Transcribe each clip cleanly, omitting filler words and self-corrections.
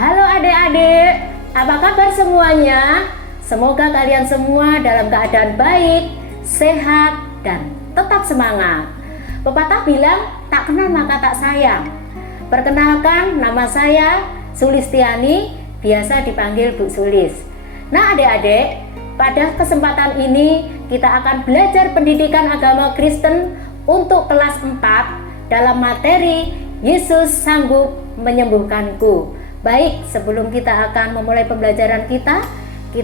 Halo adik-adik, apa kabar semuanya? Semoga kalian semua dalam keadaan baik, sehat, dan tetap semangat. Pepatah bilang, tak kenal maka tak sayang. Perkenalkan, nama saya Sulistiani, biasa dipanggil Bu Sulis. Nah adik-adik, pada kesempatan ini kita akan belajar pendidikan agama Kristen untuk kelas 4 dalam materi Yesus sanggup menyembuhkanku. Baik, sebelum kita akan memulai pembelajaran kita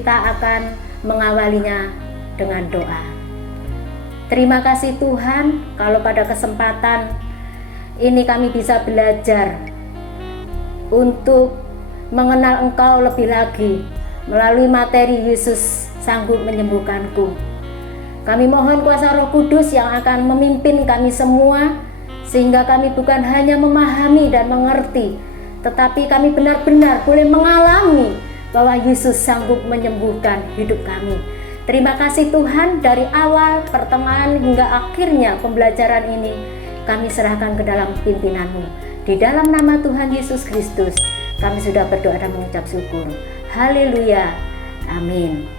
akan mengawalinya dengan doa. Terima kasih Tuhan, kalau pada kesempatan ini kami bisa belajar untuk mengenal Engkau lebih lagi melalui materi Yesus sanggup menyembuhkanku. Kami mohon kuasa Roh Kudus yang akan memimpin kami semua, sehingga kami bukan hanya memahami dan mengerti, tetapi kami benar-benar boleh mengalami bahwa Yesus sanggup menyembuhkan hidup kami. Terima kasih Tuhan, dari awal, pertengahan hingga akhirnya pembelajaran ini kami serahkan ke dalam pimpinan-Mu. Di dalam nama Tuhan Yesus Kristus kami sudah berdoa dan mengucap syukur. Haleluya, amin.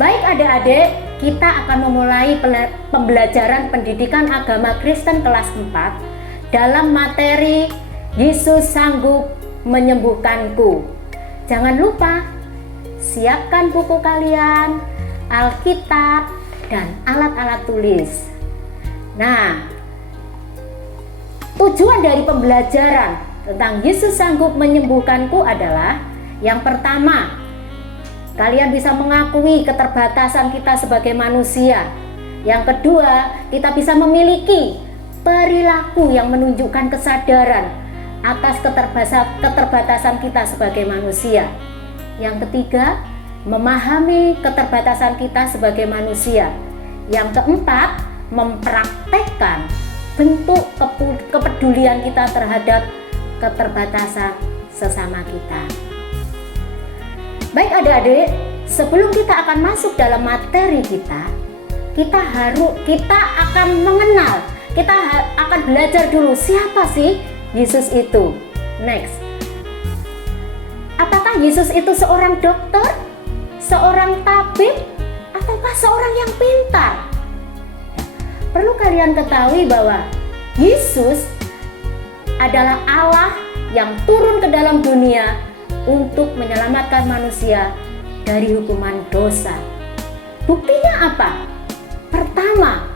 Baik adik-adik, kita akan memulai pembelajaran pendidikan agama Kristen kelas 4 dalam materi Yesus sanggup menyembuhkanku. Jangan lupa, siapkan buku kalian, Alkitab, dan alat-alat tulis. Nah, tujuan dari pembelajaran tentang Yesus sanggup menyembuhkanku adalah yang pertama, kalian bisa mengakui keterbatasan kita sebagai manusia. Yang kedua, kita bisa memiliki perilaku yang menunjukkan kesadaran atas keterbatasan kita sebagai manusia. Yang ketiga, memahami keterbatasan kita sebagai manusia. Yang keempat, mempraktekkan bentuk kepedulian kita terhadap keterbatasan sesama kita. Baik adik-adik, sebelum kita akan masuk dalam materi kita akan mengenal, kita akan belajar dulu siapa sih Yesus itu. Next, apakah Yesus itu seorang dokter, seorang tabib, ataukah seorang yang pintar? Perlu kalian ketahui bahwa Yesus adalah Allah yang turun ke dalam dunia untuk menyelamatkan manusia dari hukuman dosa. Buktinya apa? Pertama,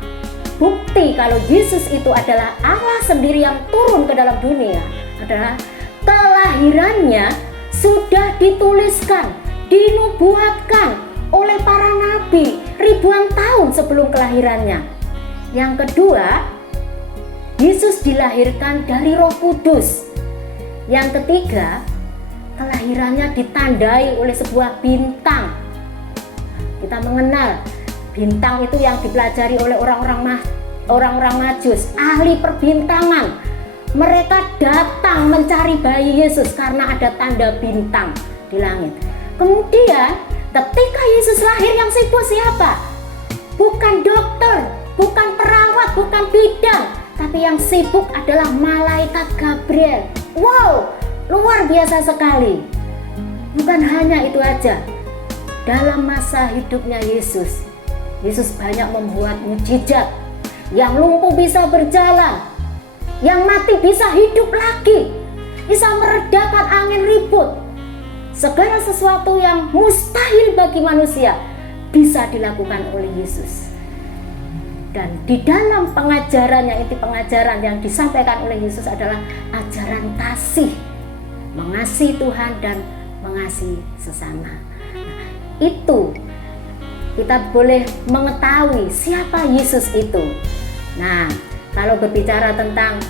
bukti kalau Yesus itu adalah Allah sendiri yang turun ke dalam dunia adalah kelahirannya sudah dituliskan, dinubuatkan oleh para nabi ribuan tahun sebelum kelahirannya. Yang kedua, Yesus dilahirkan dari Roh Kudus. Yang ketiga, kelahirannya ditandai oleh sebuah bintang. Kita mengenal bintang itu yang dipelajari oleh orang-orang Majus, ahli perbintangan. Mereka datang mencari bayi Yesus karena ada tanda bintang di langit. Kemudian ketika Yesus lahir, yang sibuk siapa? Bukan dokter, bukan perawat, bukan bidan, tapi yang sibuk adalah malaikat Gabriel. Wow, luar biasa sekali. Bukan hanya itu aja, dalam masa hidupnya Yesus banyak membuat mukjizat. Yang lumpuh bisa berjalan, yang mati bisa hidup lagi, bisa meredakan angin ribut. Segala sesuatu yang mustahil bagi manusia bisa dilakukan oleh Yesus. Dan di dalam pengajarannya, inti pengajaran yang disampaikan oleh Yesus adalah ajaran kasih, mengasihi Tuhan dan mengasihi sesama. Nah, itu kita boleh mengetahui siapa Yesus itu. Nah, kalau berbicara tentang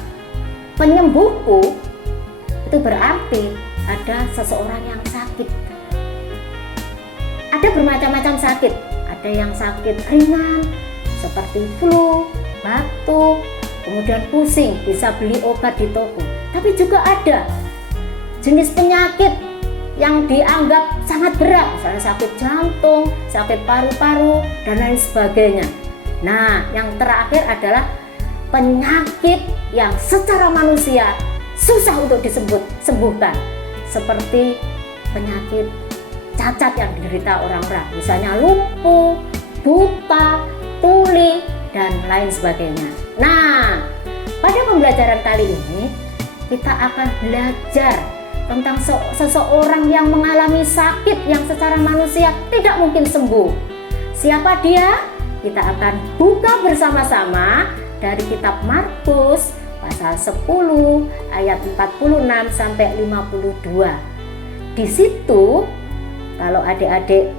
penyembuhku, itu berarti ada seseorang yang sakit. Ada bermacam-macam sakit. Ada yang sakit ringan seperti flu, batuk, kemudian pusing, bisa beli obat di toko. Tapi juga ada jenis penyakit yang dianggap sangat berat, misalnya sakit jantung, sakit paru-paru, dan lain sebagainya. Nah, yang terakhir adalah penyakit yang secara manusia susah untuk disembuhkan, seperti penyakit cacat yang diderita orang-orang, misalnya lumpuh, buta, tuli, dan lain sebagainya. Nah, pada pembelajaran kali ini kita akan belajar tentang seseorang yang mengalami sakit yang secara manusia tidak mungkin sembuh. Siapa dia? Kita akan buka bersama-sama dari kitab Markus pasal 10 ayat 46 sampai 52. Di situ kalau adik-adik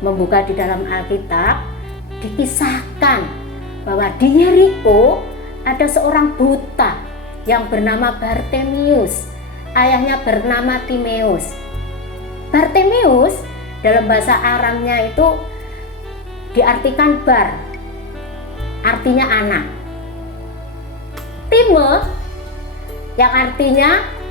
membuka di dalam Alkitab, dikisahkan bahwa di Yeriko ada seorang buta yang bernama Bartemius. Ayahnya bernama Timeus. Bartemius dalam bahasa Aramnya itu diartikan bar, artinya anak. Time yang artinya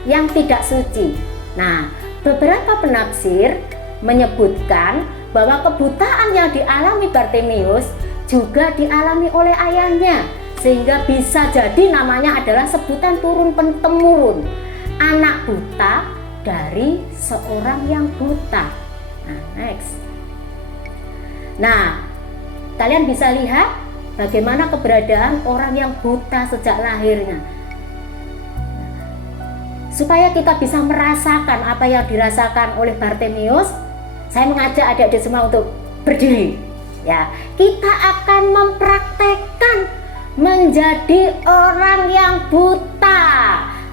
yang tidak suci. Nah, beberapa penafsir menyebutkan bahwa kebutaan yang dialami Bartemius juga dialami oleh ayahnya, sehingga bisa jadi namanya adalah sebutan turun-temurun, anak buta dari seorang yang buta. Nah, next. Nah, kalian bisa lihat bagaimana keberadaan orang yang buta sejak lahirnya. Supaya kita bisa merasakan apa yang dirasakan oleh Bartemius, saya mengajak adik-adik semua untuk berdiri. Ya, kita akan mempraktekkan menjadi orang yang buta.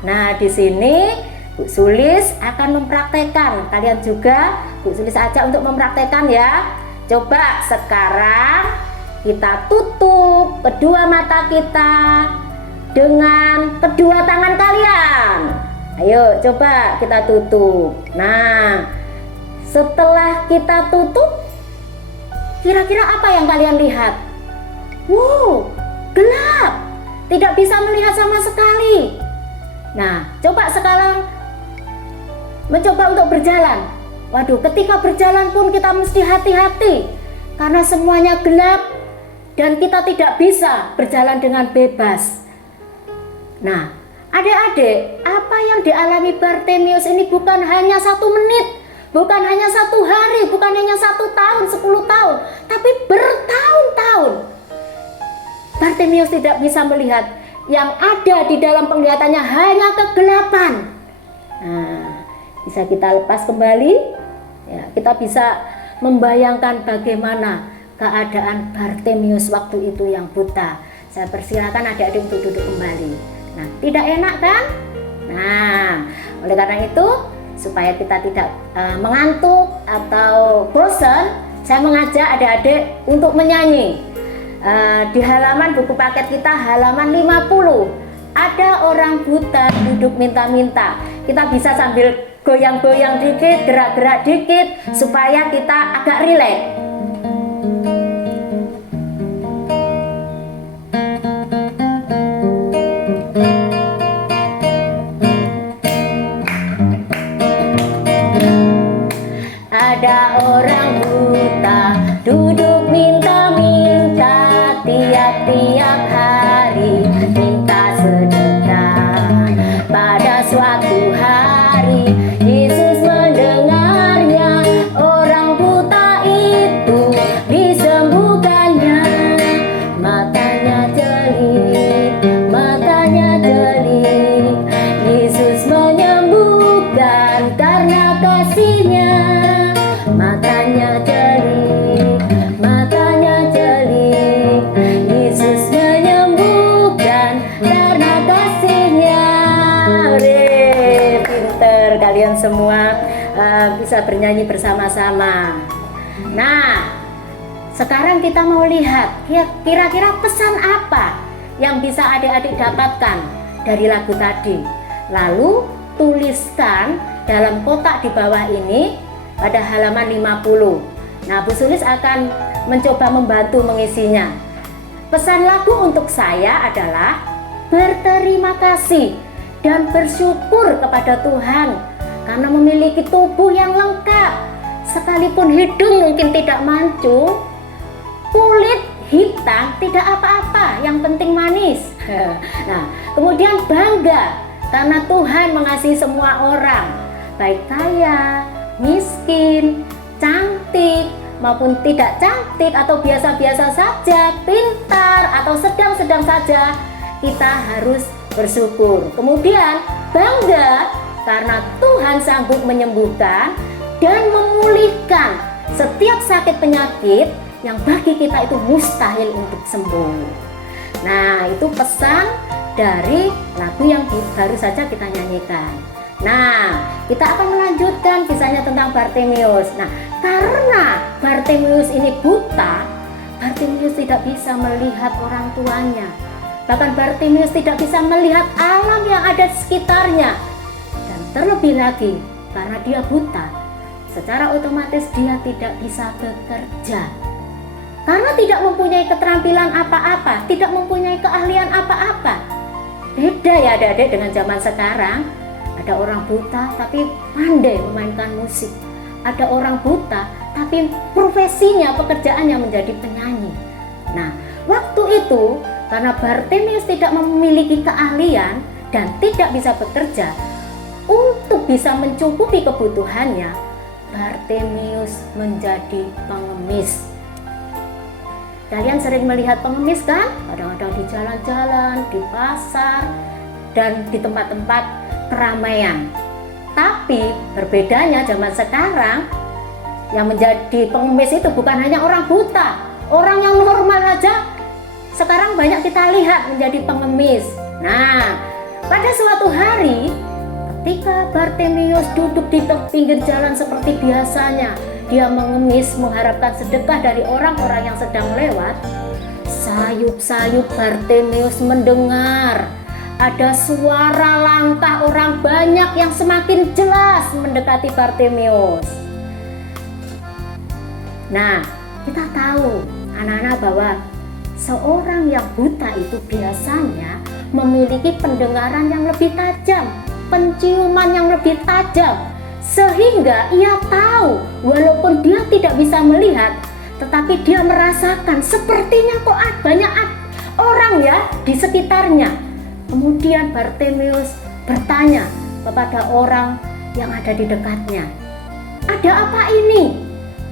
Nah, di sini Bu Sulis akan mempraktekkan. Kalian juga Bu Sulis ajak untuk mempraktekkan ya. Coba sekarang kita tutup kedua mata kita dengan kedua tangan kalian. Ayo coba kita tutup. Nah, setelah kita tutup, kira-kira apa yang kalian lihat? Wow, gelap. Tidak bisa melihat sama sekali. Nah, coba sekarang mencoba untuk berjalan. Waduh, ketika berjalan pun kita mesti hati-hati karena semuanya gelap dan kita tidak bisa berjalan dengan bebas. Nah, adik-adik, apa yang dialami Bartemius ini bukan hanya 1 menit, bukan hanya 1 hari, bukan hanya 1 tahun, 10 tahun, tapi bertahun-tahun. Bartemius tidak bisa melihat, yang ada di dalam penglihatannya hanya kegelapan. Nah, bisa kita lepas kembali, ya, kita bisa membayangkan bagaimana keadaan Bartemius waktu itu yang buta. Saya persilakan adik-adik untuk duduk kembali. Nah, tidak enak kan? Nah, oleh karena itu, supaya kita tidak mengantuk atau bosan, saya mengajak adik-adik untuk menyanyi. Di halaman buku paket kita halaman 50 ada orang buta duduk minta-minta. Kita bisa sambil goyang-goyang dikit, gerak-gerak dikit supaya kita agak rileks. Ada orang buta duduk minta-minta, tiap-tiap hari minta sedekah. Pada suatu hari Yesus mendengarnya, orang buta itu disembuhkannya. Matanya jeli, Yesus menyembuhkan karena kasih-Nya. Matanya jeli, Yesus menyembuhkan karena kasih-Nya. Pinter kalian semua, bisa bernyanyi bersama-sama. Nah, sekarang kita mau lihat kira-kira pesan apa yang bisa adik-adik dapatkan dari lagu tadi. Lalu tuliskan dalam kotak di bawah ini pada halaman 50. Nah, Bu Sulis akan mencoba membantu mengisinya. Pesan lagu untuk saya adalah berterima kasih dan bersyukur kepada Tuhan karena memiliki tubuh yang lengkap. Sekalipun hidung mungkin tidak mancung, kulit hitam tidak apa-apa, yang penting manis. Nah, kemudian bangga karena Tuhan mengasihi semua orang. baik kaya, miskin, cantik, maupun tidak cantik atau biasa-biasa saja, pintar atau sedang-sedang saja, kita harus bersyukur. Kemudian bangga karena Tuhan sanggup menyembuhkan dan memulihkan setiap sakit penyakit yang bagi kita itu mustahil untuk sembuh. Nah, itu pesan dari lagu yang baru saja kita nyanyikan. Nah, kita akan melanjutkan kisahnya tentang Bartimeus. Nah, karena Bartimeus ini buta, Bartimeus tidak bisa melihat orang tuanya. Bahkan Bartimeus tidak bisa melihat alam yang ada di sekitarnya. Dan terlebih lagi, karena dia buta, secara otomatis dia tidak bisa bekerja. Karena tidak mempunyai keterampilan apa-apa, tidak mempunyai keahlian apa-apa. Beda ya adik-adik dengan zaman sekarang. Ada orang buta tapi pandai memainkan musik. Ada orang buta tapi profesinya, pekerjaannya menjadi penyanyi. Nah, waktu itu karena Bartimeus tidak memiliki keahlian dan tidak bisa bekerja, untuk bisa mencukupi kebutuhannya, Bartimeus menjadi pengemis. Kalian sering melihat pengemis kan? Kadang-kadang di jalan-jalan, di pasar, dan di tempat-tempat keramaian. Tapi berbedanya zaman sekarang, yang menjadi pengemis itu bukan hanya orang buta, orang yang normal saja sekarang banyak kita lihat menjadi pengemis. Nah, pada suatu hari ketika Bartimeus duduk di pinggir jalan seperti biasanya, dia mengemis mengharapkan sedekah dari orang-orang yang sedang lewat. Sayup-sayup Bartimeus mendengar ada suara langkah orang banyak yang semakin jelas mendekati Bartimeus. Nah, kita tahu anak-anak bahwa seorang yang buta itu biasanya memiliki pendengaran yang lebih tajam, penciuman yang lebih tajam, sehingga ia tahu walaupun dia tidak bisa melihat, tetapi dia merasakan sepertinya kok banyak orang ya di sekitarnya. Kemudian Bartimeus bertanya kepada orang yang ada di dekatnya, "Ada apa ini?"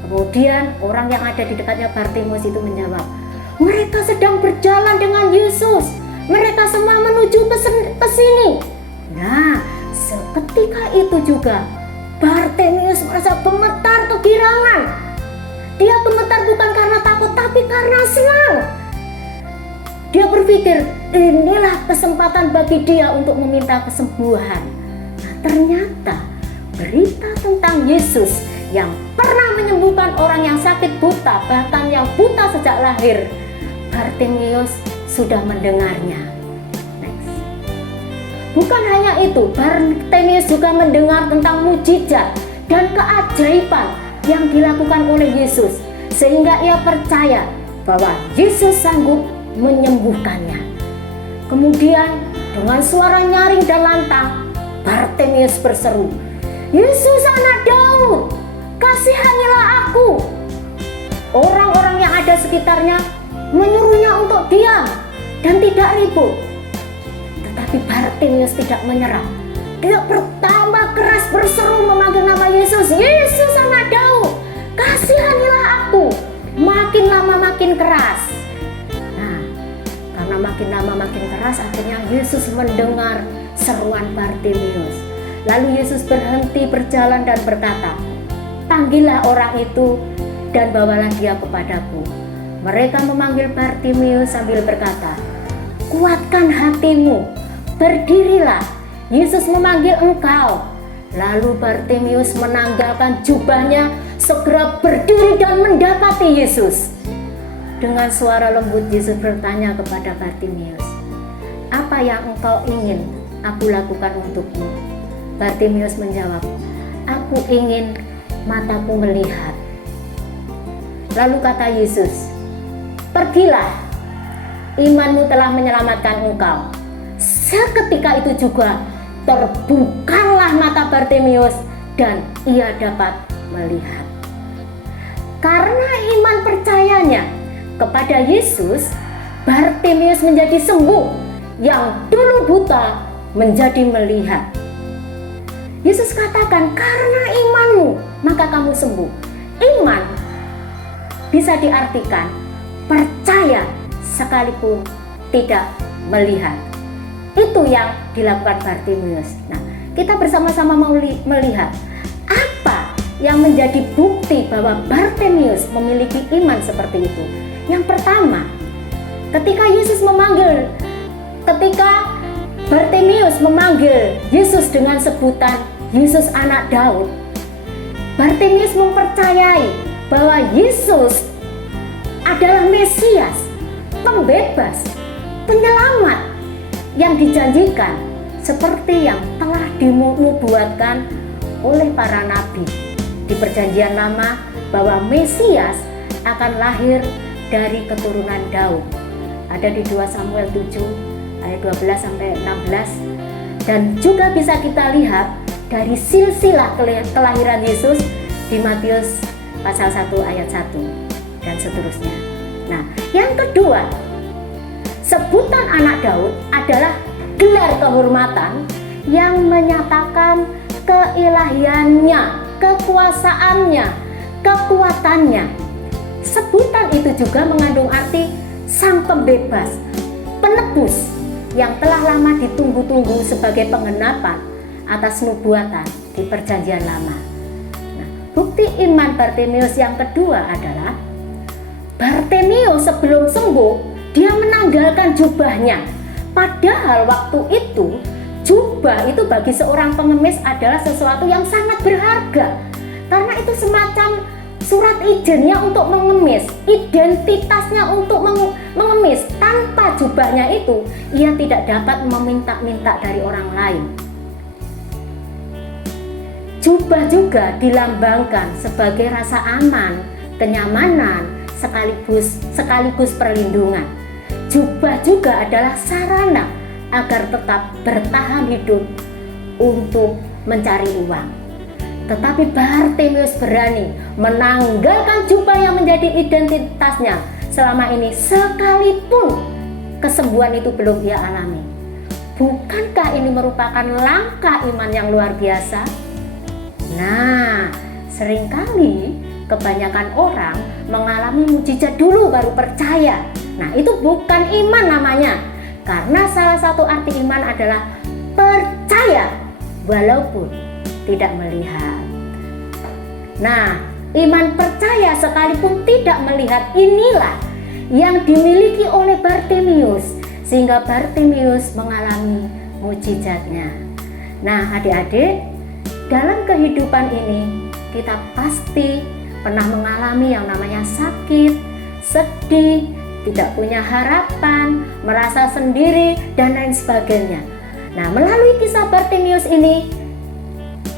Kemudian orang yang ada di dekatnya Bartimeus itu menjawab, "Mereka sedang berjalan dengan Yesus. Mereka semua menuju ke sini." Nah, seketika itu juga Bartimeus merasa gemetar kegirangan. Dia gemetar bukan karena takut, tapi karena senang. Dia berpikir inilah kesempatan bagi dia untuk meminta kesembuhan. Nah, ternyata berita tentang Yesus yang pernah menyembuhkan orang yang sakit buta, bahkan yang buta sejak lahir, Bartimeus sudah mendengarnya. Bukan hanya itu, Bartimeus juga mendengar tentang mujizat dan keajaiban yang dilakukan oleh Yesus, sehingga ia percaya bahwa Yesus sanggup menyembuhkannya. Kemudian dengan suara nyaring dan lantang, Bartimeus berseru, "Yesus anak Daud, kasihanilah aku." Orang-orang yang ada sekitarnya menyuruhnya untuk diam dan tidak ribut. Tetapi Bartimeus tidak menyerah. Dia bertambah keras berseru memanggil nama Yesus. "Yesus anak Daud, kasihanilah aku." Makin lama makin keras. Nah, karena makin lama makin keras, akhirnya Yesus mendengar seruan Bartimeus. Lalu Yesus berhenti berjalan dan berkata, "Panggillah orang itu dan bawalah dia kepadaku." Mereka memanggil Bartimeus sambil berkata, "Kuatkan hatimu, berdirilah, Yesus memanggil engkau." Lalu Bartimeus menanggalkan jubahnya, segera berdiri dan mendapati Yesus. Dengan suara lembut Yesus bertanya kepada Bartimeus, "Apa yang engkau ingin aku lakukan untukmu?" Bartimeus menjawab, "Aku ingin mataku melihat." Lalu kata Yesus, "Pergilah, imanmu telah menyelamatkan engkau." Seketika itu juga terbukalah mata Bartimeus dan ia dapat melihat. Karena iman percayanya kepada Yesus, Bartimeus menjadi sembuh, yang dulu buta menjadi melihat. Yesus katakan, karena imanmu maka kamu sembuh. Iman bisa diartikan percaya sekalipun tidak melihat. Itu yang dilakukan Bartimeus. Nah, kita bersama-sama mau melihat apa yang menjadi bukti bahwa Bartimeus memiliki iman seperti itu. Yang pertama, ketika Bartimeus memanggil Yesus dengan sebutan Yesus anak Daud, Bartimeus mempercayai bahwa Yesus adalah Mesias, pembebas, penyelamat yang dijanjikan seperti yang telah dinubuatkan oleh para nabi di Perjanjian Lama, bahwa Mesias akan lahir dari keturunan Daud. Ada di 2 Samuel 7 ayat 12 sampai 16, dan juga bisa kita lihat dari silsilah kelahiran Yesus di Matius pasal 1 ayat 1 dan seterusnya. Nah, yang kedua, sebutan anak Daud adalah gelar kehormatan yang menyatakan keilahiannya, kekuasaannya, kekuatannya. Sebutan itu juga mengandung arti sang pembebas, penebus yang telah lama ditunggu-tunggu sebagai penggenapan atas nubuatan di Perjanjian Lama. Nah, bukti iman Bartimeus yang kedua adalah Bartimeus sebelum sembuh, dia menanggalkan jubahnya. Padahal waktu itu jubah itu bagi seorang pengemis adalah sesuatu yang sangat berharga, karena itu semacam surat izinnya untuk mengemis, identitasnya untuk mengemis. Tanpa jubahnya itu, ia tidak dapat meminta-minta dari orang lain. Jubah juga dilambangkan sebagai rasa aman, kenyamanan, sekaligus perlindungan. Jubah juga adalah sarana agar tetap bertahan hidup untuk mencari uang. Tetapi Bartimeus berani menanggalkan jubah yang menjadi identitasnya selama ini, sekalipun kesembuhan itu belum ia alami. Bukankah ini merupakan langkah iman yang luar biasa? Nah, seringkali kebanyakan orang mengalami mukjizat dulu baru percaya. Nah, itu bukan iman namanya. Karena salah satu arti iman adalah percaya walaupun tidak melihat. Nah, iman percaya sekalipun tidak melihat inilah yang dimiliki oleh Bartimeus, sehingga Bartimeus mengalami mukjizatnya. Nah, adik-adik, dalam kehidupan ini kita pasti pernah mengalami yang namanya sakit, sedih, tidak punya harapan, merasa sendiri, dan lain sebagainya. Nah, melalui kisah Bartimeus ini,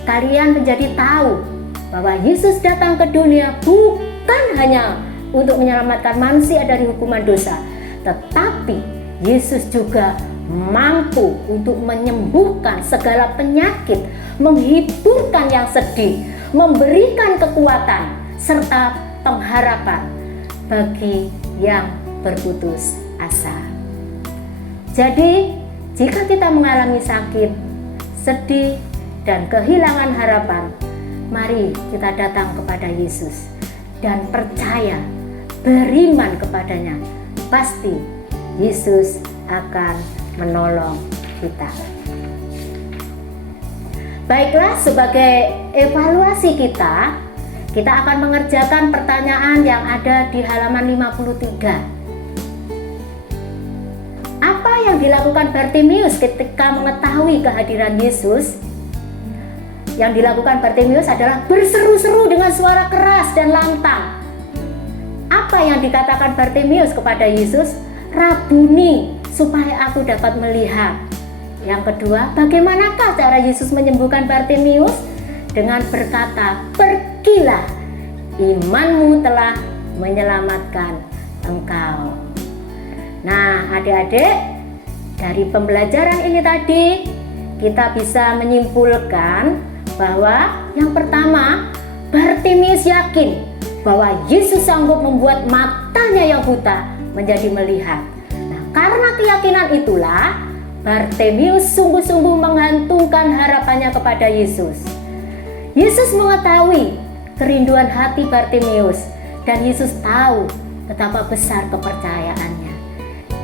kalian menjadi tahu bahwa Yesus datang ke dunia bukan hanya untuk menyelamatkan manusia dari hukuman dosa, tetapi Yesus juga mampu untuk menyembuhkan segala penyakit, menghiburkan yang sedih, memberikan kekuatan serta pengharapan bagi yang berputus asa. Jadi, jika kita mengalami sakit, sedih, dan kehilangan harapan, mari kita datang kepada Yesus dan percaya, beriman kepadanya. Pasti Yesus akan menolong kita. Baiklah, sebagai evaluasi kita akan mengerjakan pertanyaan yang ada di halaman 53. Apa yang dilakukan Bartimeus ketika mengetahui kehadiran Yesus? Yang dilakukan Bartimeus adalah berseru-seru dengan suara keras dan lantang. Apa yang dikatakan Bartimeus kepada Yesus? Rabuni, supaya aku dapat melihat. Yang kedua, bagaimanakah cara Yesus menyembuhkan Bartimeus? Dengan berkata, pergilah, imanmu telah menyelamatkan engkau. Nah, adik-adik, dari pembelajaran ini tadi kita bisa menyimpulkan bahwa yang pertama, Bartimeus yakin bahwa Yesus sanggup membuat matanya yang buta menjadi melihat. Nah, karena keyakinan itulah Bartimius sungguh-sungguh menggantungkan harapannya kepada Yesus. Yesus mengetahui kerinduan hati Bartimius dan Yesus tahu betapa besar kepercayaannya.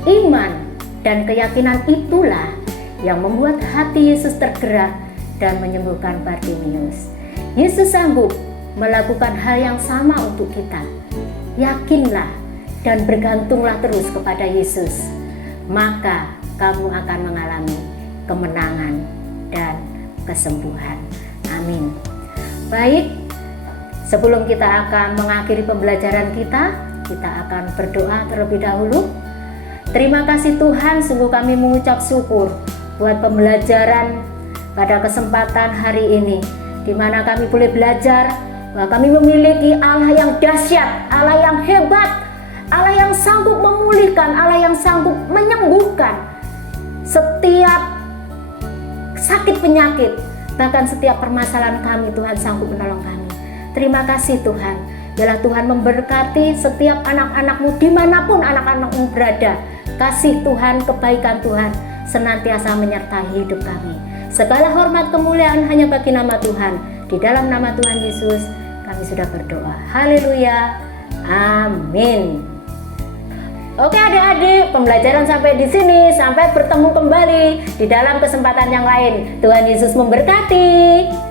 Iman dan keyakinan itulah yang membuat hati Yesus tergerak dan menyembuhkan Bartimius. Yesus sanggup melakukan hal yang sama untuk kita. Yakinlah dan bergantunglah terus kepada Yesus, maka kamu akan mengalami kemenangan dan kesembuhan. Amin. Baik, sebelum kita akan mengakhiri pembelajaran kita akan berdoa terlebih dahulu. Terima kasih Tuhan, sungguh kami mengucap syukur buat pembelajaran pada kesempatan hari ini, di mana kami boleh belajar bahwa kami memiliki Allah yang dahsyat, Allah yang hebat, Allah yang sanggup memulihkan, Allah yang sanggup menyembuhkan setiap sakit penyakit, bahkan setiap permasalahan kami. Tuhan sanggup menolong kami. Terima kasih Tuhan. Biarlah Tuhan memberkati setiap anak-anak-Mu dimanapun anak-anak-Mu berada. Kasih Tuhan, kebaikan Tuhan senantiasa menyertai hidup kami. Segala hormat kemuliaan hanya bagi nama Tuhan. Di dalam nama Tuhan Yesus kami sudah berdoa. Haleluya. Amin. Oke adik-adik, pembelajaran sampai di sini. Sampai bertemu kembali di dalam kesempatan yang lain. Tuhan Yesus memberkati.